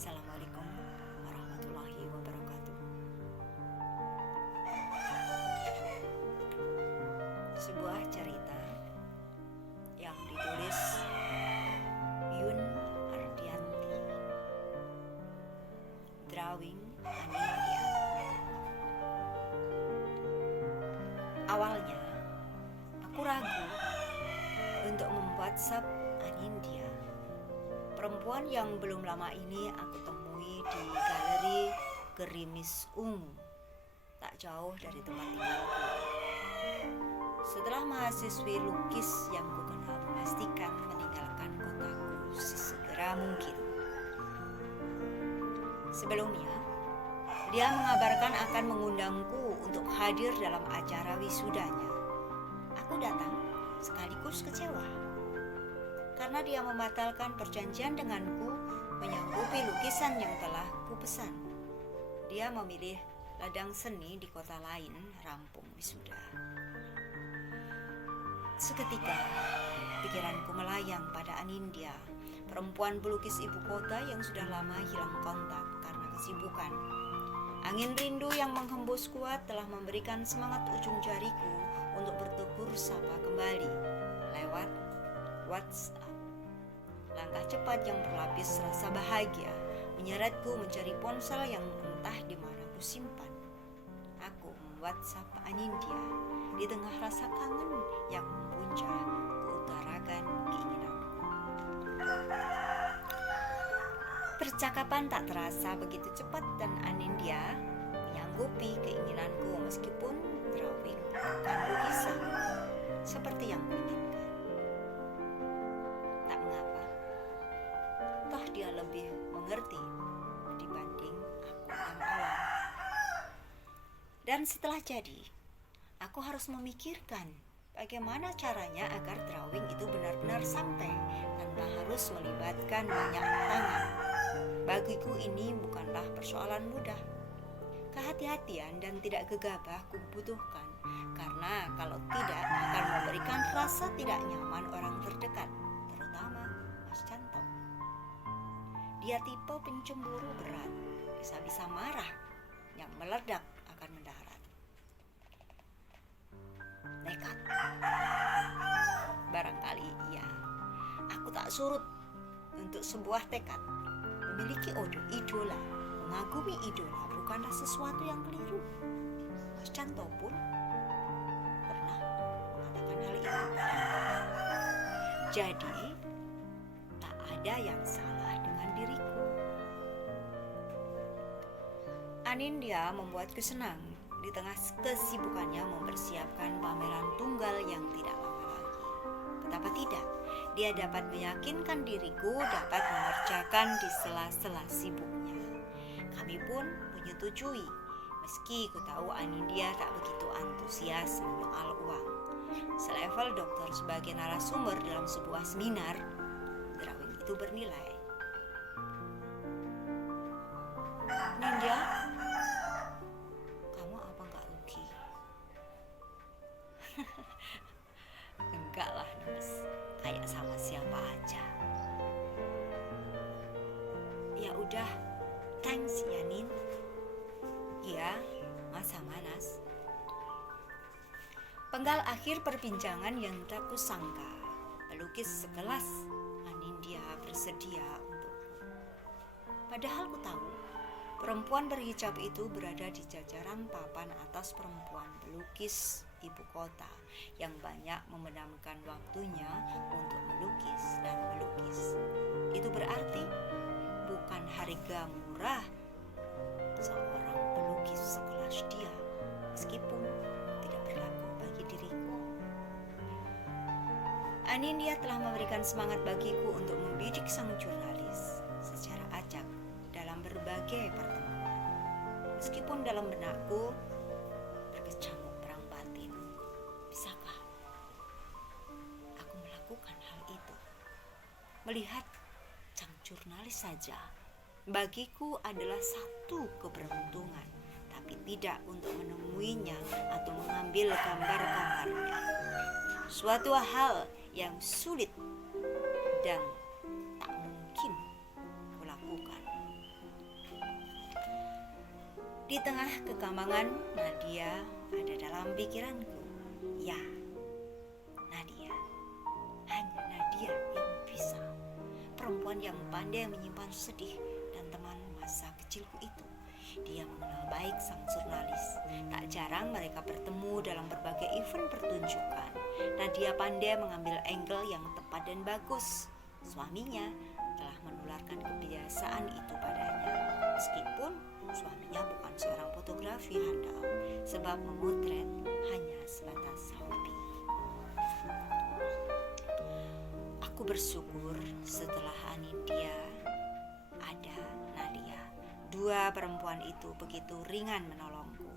Assalamualaikum warahmatullahi wabarakatuh. Sebuah cerita yang ditulis Yun Ardianti, Drawing Anindya. Awalnya aku ragu untuk memWhatsApp Anindya, perempuan yang belum lama ini aku temui di galeri Gerimis Ungu, tak jauh dari tempat tinggalku. Setelah mahasiswi lukis yang kukenal memastikan meninggalkan kotaku sesegera mungkin. Sebelumnya, dia mengabarkan akan mengundangku untuk hadir dalam acara wisudanya. Aku datang sekaligus kecewa karena dia membatalkan perjanjian denganku menyanggupi lukisan yang telah kupesan. Dia memilih ladang seni di kota lain rampung wisuda. Seketika, pikiranku melayang pada Anindya, perempuan pelukis ibu kota yang sudah lama hilang kontak karena kesibukan. Angin rindu yang menghembus kuat telah memberikan semangat ujung jariku untuk bertegur sapa kembali lewat WhatsApp. Langkah cepat yang berlapis rasa bahagia menyeretku mencari ponsel yang entah di mana kusimpan. Aku WhatsApp Anindya di tengah rasa kangen yang mempuncah, kuutarakan keinginanku. Percakapan tak terasa begitu cepat dan Anindya menyanggupi keinginanku meskipun drawing bukan lukisan seperti yang kuinginkan. Tak mengapa, toh dia lebih mengerti dibanding aku yang awal. Dan setelah jadi, aku harus memikirkan bagaimana caranya agar drawing itu benar-benar sampai tanpa harus melibatkan banyak tangan. Bagiku ini bukanlah persoalan mudah. Kehati-hatian dan tidak gegabah kubutuhkan, karena kalau tidak akan memberikan rasa tidak nyaman orang terdekat, terutama Mas Canto. Dia tipe pencemburu berat, bisa-bisa marah yang meledak akan mendarat. Nekat. Barangkali iya, aku tak surut untuk sebuah tekad. Memiliki idola, mengagumi idola bukanlah sesuatu yang keliru. Mas Canto pun pernah mengatakan hal itu. Jadi, tak ada yang salah dengan diriku. Anindya membuatku senang di tengah kesibukannya mempersiapkan pameran tunggal yang tidak lama lagi. Betapa tidak, dia dapat meyakinkan diriku dapat mengerjakan di sela-sela sibuknya. Kami pun menyetujui, meski ku tahu Anindya tak begitu antusias menyoal uang. Selevel dokter sebagai narasumber dalam sebuah seminar, drawing itu bernilai. Nindya, kamu apa nggak rugi? Enggak lah Mas, kayak sama siapa aja. Ya udah, thanks ya Nin. Ya, sama Nas. Penggal akhir perbincangan yang tak kusangka, pelukis sekelas Anindya bersedia untukku. Padahal ku tahu, perempuan berhijab itu berada di jajaran papan atas perempuan pelukis ibu kota yang banyak memendamkan waktunya untuk melukis dan melukis. Itu berarti bukan harga murah seorang pelukis sekelas dia, meskipun tidak berlaku bagi diriku. Anindya telah memberikan semangat bagiku untuk membidik sang jurnalis secara acak dalam berbagai pertemuan. Meskipun dalam benakku berkecamuk perang batin, bisakah aku melakukan hal itu? Melihat sang jurnalis saja bagiku adalah satu keberuntungan, tapi tidak untuk menemuinya atau mengambil gambar-gambarnya. Suatu hal yang sulit dan tak mungkin kulakukan. tengah kegamangan, Nadia ada dalam pikiranku. Ya, Nadia. Hanya Nadia yang bisa. Perempuan yang pandai menyimpan sedih dan teman masa kecilku itu. Dia mengenal baik sang jurnalis. Tak jarang mereka bertemu dalam berbagai event pertunjukan. Nadia pandai mengambil angle yang tepat dan bagus. Suaminya telah menularkan kebiasaan itu padanya. Meskipun suaminya bukan seorang fotografi handal, sebab memotret hanya sebatas hobi. Aku bersyukur setelah Anindya ada Nadia. Dua perempuan itu begitu ringan menolongku.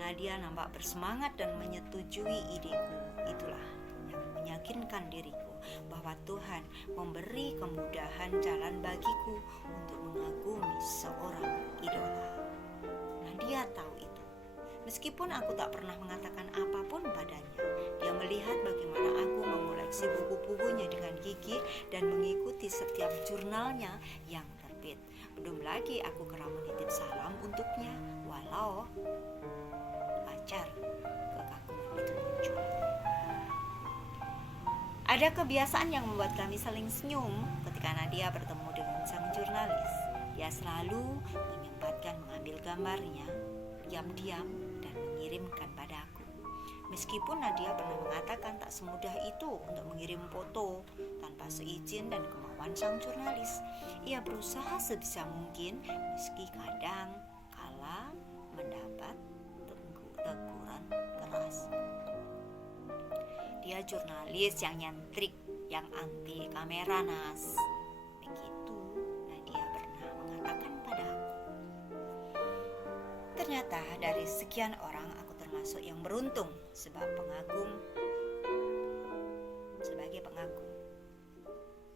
Nadia nampak bersemangat dan menyetujui ideku. Itulah yang meyakinkan diriku bahwa Tuhan memberi kemudahan jalan bagiku untuk mengagumi seorang idola. Nadia tahu itu. Meskipun aku tak pernah mengatakan apapun padanya, dia melihat bagaimana aku mengoleksi buku-bukunya dengan gigih dan mengikuti setiap jurnalnya yang terbit. Belum lagi aku kerap menitip salam untuknya, walau wajar kekaguman itu muncul. Ada kebiasaan yang membuat kami saling senyum ketika Nadia bertemu dengan sang jurnalis. Dia selalu menyempatkan mengambil gambarnya diam-diam dan mengirimkan padaku. Meskipun Nadia pernah mengatakan tak semudah itu untuk mengirim foto tanpa seizin dan kemauan sang jurnalis. Ia berusaha sebisa mungkin meski kadang kala mendapat teguran keras. Dia jurnalis yang nyentrik, yang anti kamera, Nas. Begitu Nadia pernah mengatakan padaku. Ternyata dari sekian orang aku termasuk yang beruntung sebagai pengagum.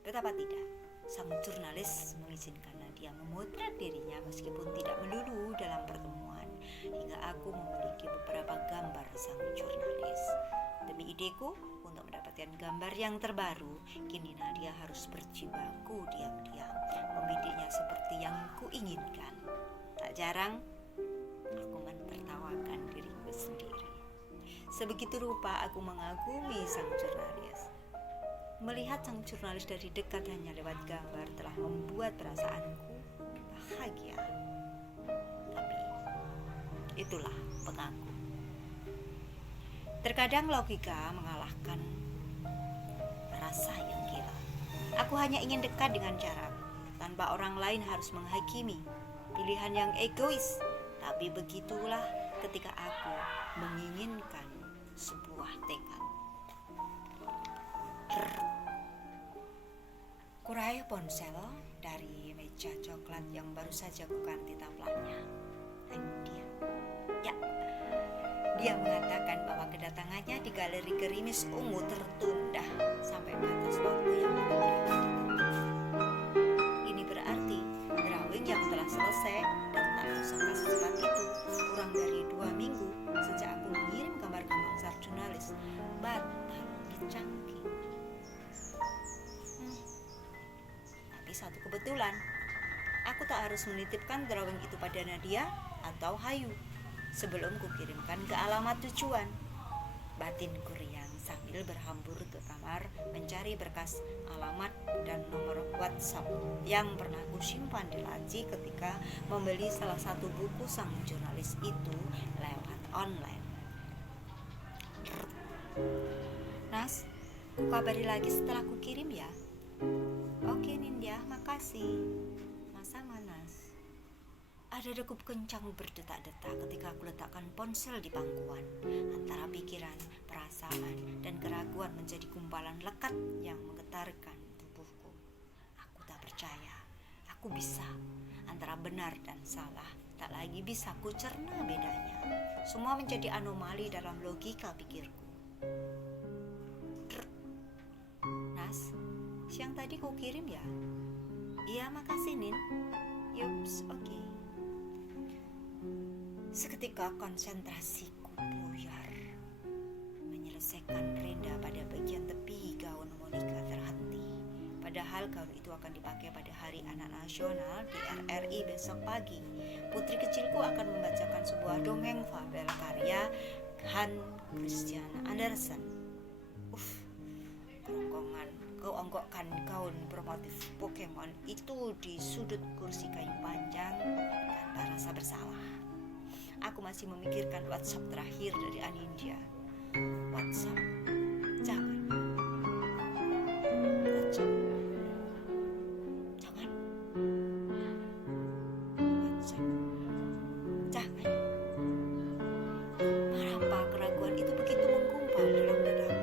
Betapa tidak, sang jurnalis mengizinkan Nadia memotret dirinya meskipun tidak melulu dalam pertemuan, hingga aku memiliki beberapa gambar sang jurnalis. Demi ideku untuk mendapatkan gambar yang terbaru, kini Nadia harus berjibaku diam-diam, membidiknya seperti yang kuinginkan. Tak jarang aku menertawakan diriku sendiri. Sebegitu rupa aku mengagumi sang jurnalis. Melihat sang jurnalis dari dekat hanya lewat gambar telah membuat perasaanku bahagia. Tapi itulah pengagum. Terkadang logika mengalahkan rasa yang gila. Aku hanya ingin dekat dengan caraku, tanpa orang lain harus menghakimi. Pilihan yang egois, tapi begitulah ketika aku menginginkan sebuah tekad. Kurai ponsel dari meja coklat yang baru saja kuganti taplaknya. Dia mengatakan bahwa kedatangannya di Galeri Gerimis Ungu tertunda sampai batas waktu yang diberikan. Ini berarti drawing yang telah selesai dan tak kusangka secepat itu kurang dari 2 minggu sejak aku mengirim gambar-gambar sang jurnalis batal dicangking. Tapi satu kebetulan, aku tak harus menitipkan drawing itu pada Nadia atau Hayu sebelum kukirimkan ke alamat tujuan. Batinku riang sambil berhambur ke kamar mencari berkas alamat dan nomor WhatsApp yang pernah kusimpan di laci ketika membeli salah satu buku sang jurnalis itu lewat online. Nas, kukabari lagi setelah kukirim ya. Oke Nindya, makasih. Sama Nas. Ada degup kencang berdetak-detak ketika aku letakkan ponsel di pangkuan. Antara pikiran, perasaan, dan keraguan menjadi gumpalan lekat yang menggetarkan tubuhku. Aku tak percaya, aku bisa. Antara benar dan salah, tak lagi bisa kucerna bedanya. Semua menjadi anomali dalam logika pikirku. Nas, siang tadi kau kirim ya? Iya, makasih Nin. Yups, oke. Seketika konsentrasiku buyar. Menyelesaikan renda pada bagian tepi gaun Monica terhenti. Padahal gaun itu akan dipakai pada Hari Anak Nasional di RRI besok pagi. Putri kecilku akan membacakan sebuah dongeng fabel karya Hans Christian Andersen. Kerongkongan keonggokkan gaun bermotif Pokemon itu di sudut kursi kayu panjang tanpa rasa bersalah. Aku masih memikirkan WhatsApp terakhir dari Anindya. WhatsApp, jangan. WhatsApp, jangan. WhatsApp, jangan. Mengapa keraguan itu begitu menggumpal dalam dadaku?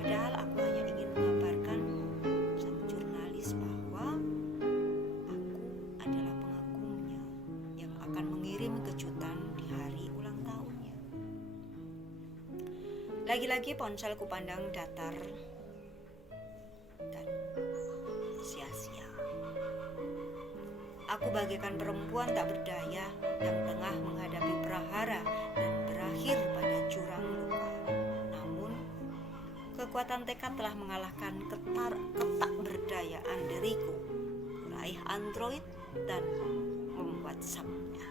Padahal aku hanya ingin mengabarkan sang jurnalis bahwa aku adalah pengagumnya yang akan mengirim kejutan di hari ulang tahunnya. Lagi-lagi ponselku pandang datar dan sia-sia. Aku bagaikan perempuan tak berdaya yang tengah menghadapi prahara dan berakhir pada jurang luka. Namun, kekuatan tekad telah mengalahkan ketak berdayaan diriku meraih Android dan mem-WhatsApp-nya.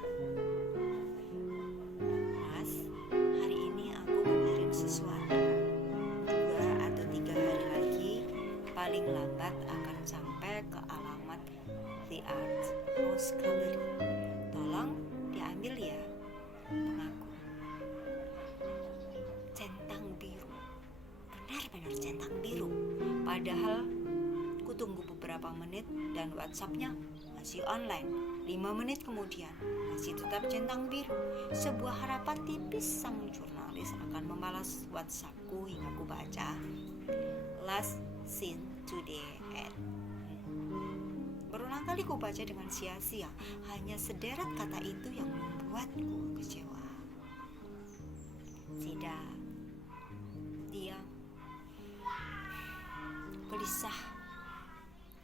Mas, hari ini aku mengirim sesuatu. 2 atau 3 hari lagi paling lambat akan sampai ke alamat The Art House Gallery. Tolong diambil ya, pengaku. Centang biru, benar-benar centang biru. Padahal ku tunggu beberapa menit dan WhatsApp-nya masih online. 5 menit kemudian masih tetap centang biru. Sebuah harapan tipis sang jurnalis akan membalas WhatsApp-ku hingga ku baca last seen today at. Berulang kali ku baca dengan sia-sia. Hanya sederet kata itu yang membuatku kecewa. Tidak, diam, gelisah,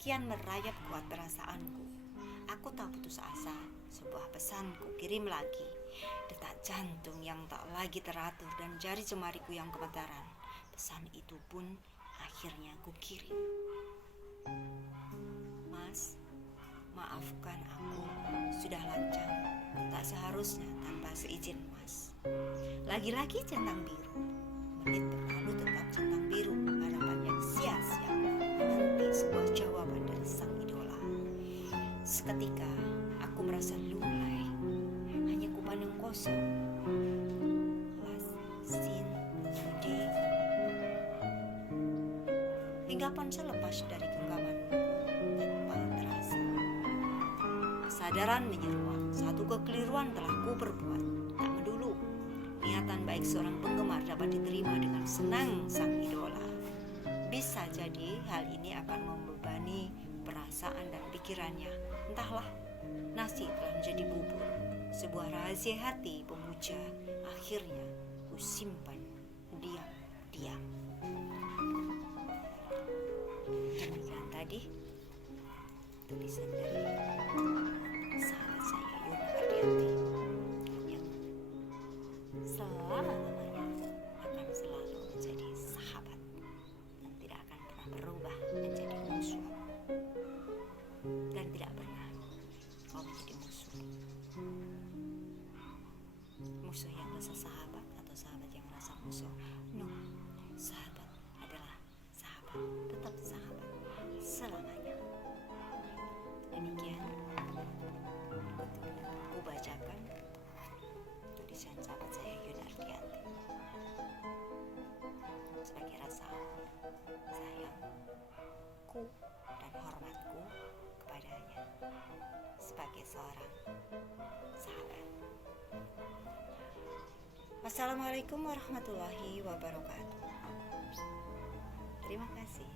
kian merayap kuat perasaanku. Aku tak putus asa. Sebuah pesan ku kirim lagi. Detak jantung yang tak lagi teratur dan jari jemariku yang gemetaran. Pesan itu pun akhirnya ku kirim. Mas, maafkan aku sudah lancang. Tak seharusnya tanpa seizin Mas. Lagi-lagi centang biru. Menit berlalu tetap centang biru. Harapan yang sia-sia menanti sebuah jawaban dari sang idola. Seketika aku merasa lunglai. Hanya kupandang kosong. Last seen today. Hingga ponsel lepas dari genggamanku tanpa terasa. Kesadaran menyeruak. Satu kekeliruan telah ku perbuat. Tak medulu. Niatan baik seorang penggemar dapat diterima dengan senang sang idola. Bisa jadi hal ini akan membebani perasaan dan pikirannya. Entahlah, nasi telah menjadi bubur. Sebuah rahasia hati pemuja akhirnya ku simpan diam-diam. Demikian tadi tulisan dari sahabat saya Yuna Ardianti yang selama-lamanya akan selalu menjadi sahabat dan tidak akan pernah berubah menjadi musuh, dan tidak pernah kau menjadi musuh yang rasa sahabat atau sahabat yang rasa musuh. No, sahabat adalah sahabat, tetap sahabat selamanya. Demikian ku bacakan tulisan sahabat saya Yuna Ardianti sebagai rasa sayangku dan hormatku kepadanya sebagai seorang sahabat. Wassalamualaikum warahmatullahi wabarakatuh. Terima kasih.